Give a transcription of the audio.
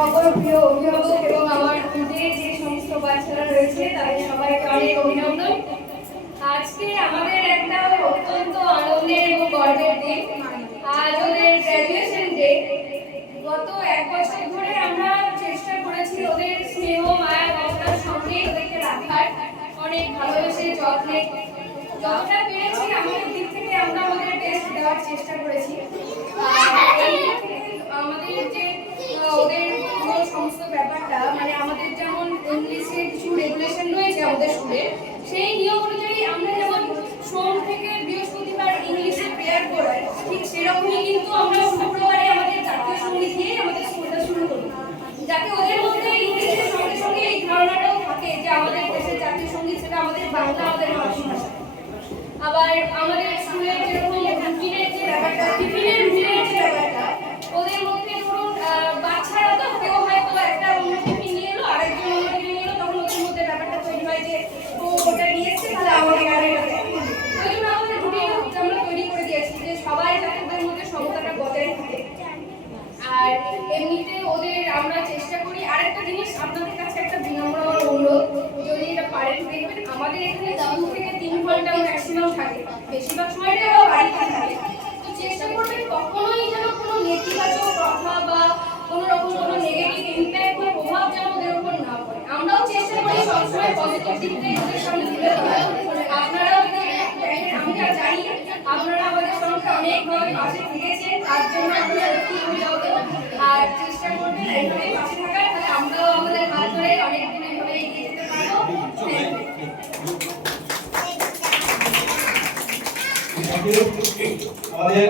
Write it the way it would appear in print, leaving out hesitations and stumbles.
সকল প্রিয় অভিভাবক এবং আমার নিজের যে সমস্ত বাচ্চারা রয়েছে তাদের সবাইকে অনেক অভিনন্দন। আজকে আমাদের একটা অত্যন্ত আনন্দের এবং গর্বের দিন। আজ ওদের গ্র্যাজুয়েশন ডে। গত 1 বছর ধরে আমরা চেষ্টা করেছি ওদের স্নেহ মায়া মমতার সঙ্গে ওদেরকে রাখার, অনেক ভালোবেসে যত্নে যতটা পেরেছি আমাদের দিক থেকে আমরা আমাদের বেস্ট দেওয়ার চেষ্টা করেছি। আমাদের যে ওদের সমস্ত ব্যাপারটা মানে আমাদের যেমন ইংলিশের কিছু রেগুলেশন রয়েছে আমাদের স্কুলে, সেই নিয়ম অনুযায়ী আমরা যেমন সোম থেকে বৃহস্পতিবার ইংলিশে প্রেয়ার করাই, ঠিক সেরকমই কিন্তু আমরা শুক্রবারে আমাদের জাতীয় সঙ্গীত দিয়ে আমাদের স্কুলটা শুরু করি, যাতে ওদের মধ্যে ইংলিশের সঙ্গে সঙ্গে এই ধারণাটাও থাকে যে আমাদের দেশের জাতীয় সঙ্গীত সেটা আমাদের বাংলা, আমাদের মাতৃভাষা। আবার আমাদের স্কুলের যেরকম টিফিনের যে ব্যাপারটা ওদের মধ্যে ধরুন বাচ্চারা তো কেউ হয়তো একটা অন্য টিফিন নিয়ে এলো, আরেকজন অন্য টিফিন নিয়ে এলো, তখন ওদের মধ্যে ব্যাপারটা তৈরি হয় যে ও ওটা নিয়ে এসছে তাহলে আমাকে আরেকটা। ওই জন্য আমাদের রুটিন আমরা তৈরি করে দিয়েছি যে সবাই যাতে ওদের মধ্যে সমতাটা বজায় থাকে। আর এমনিতে ওদের আমরা চেষ্টা করি আরেকটা জিনিস আপনাদের কাছে একটা বিনম্র অনুরোধ, যদি এটা পারেন দেখবেন আমাদের এখানে 2 থেকে 3 ঘন্টা ম্যাক্সিমাম থাকে, বেশিরভাগ সময়টা বাড়িতে থাকে। তো চেষ্টা করবেন কখনোই যেন কোনো নেতিবাচক কথা বা কোনো রকম কোনো নেগেটিভ ইম্প্যাক্ট বা প্রভাব যেন ওদের উপর না পড়ে। আমরাও চেষ্টা করি সবসময় পজিটিভ দিকটাই ওদের সামনে তুলে ধরার। আপনারাও আমি জানি আপনারা আমাদের সঙ্গে অনেকভাবে পাশে থেকেছেন, তার জন্য আমরা কি অভিযোগ আর চেষ্টা করবেন এইভাবে পাশে থাকার, তাহলে আমরাও আমাদের হাত ধরে অনেক দিন এইভাবে এগিয়ে যেতে পারবো। আমাদের